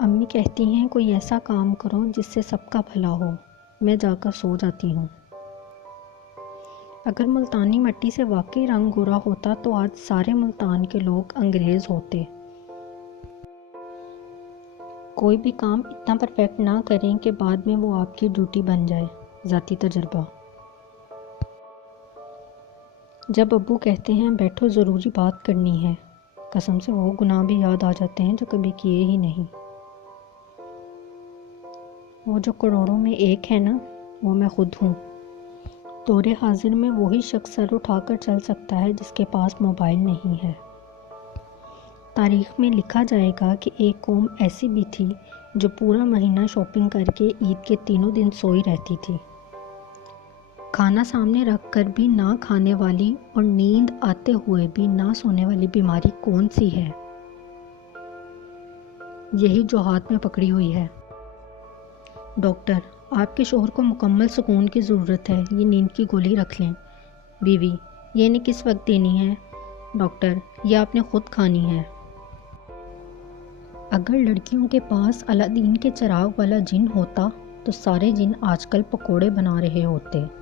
امی کہتی ہیں کوئی ایسا کام کرو جس سے سب کا بھلا ہو، میں جا کر سو جاتی ہوں۔ اگر ملتانی مٹی سے واقعی رنگ گورا ہوتا تو آج سارے ملتان کے لوگ انگریز ہوتے۔ کوئی بھی کام اتنا پرفیکٹ نہ کریں کہ بعد میں وہ آپ کی ڈیوٹی بن جائے۔ ذاتی تجربہ۔ جب ابو کہتے ہیں بیٹھو ضروری بات کرنی ہے، قسم سے وہ گناہ بھی یاد آ جاتے ہیں جو کبھی کیے ہی نہیں۔ وہ جو کروڑوں میں ایک ہے نا، وہ میں خود ہوں۔ دور حاضر میں وہی شخص سر اٹھا کر چل سکتا ہے جس کے پاس موبائل نہیں ہے۔ تاریخ میں لکھا جائے گا کہ ایک قوم ایسی بھی تھی جو پورا مہینہ شاپنگ کر کے عید کے تینوں دن سوئی رہتی تھی۔ کھانا سامنے رکھ کر بھی نہ کھانے والی اور نیند آتے ہوئے بھی نہ سونے والی بیماری کون سی ہے؟ یہی جو ہاتھ میں پکڑی ہوئی ہے۔ ڈاکٹر، آپ کے شوہر کو مکمل سکون کی ضرورت ہے، یہ نیند کی گولی رکھ لیں۔ بیوی، یہ انہیں کس وقت دینی ہے؟ ڈاکٹر، یہ آپ نے خود کھانی ہے۔ اگر لڑکیوں کے پاس الادین کے چراغ والا جن ہوتا تو سارے جن آج کل پکوڑے بنا رہے ہوتے۔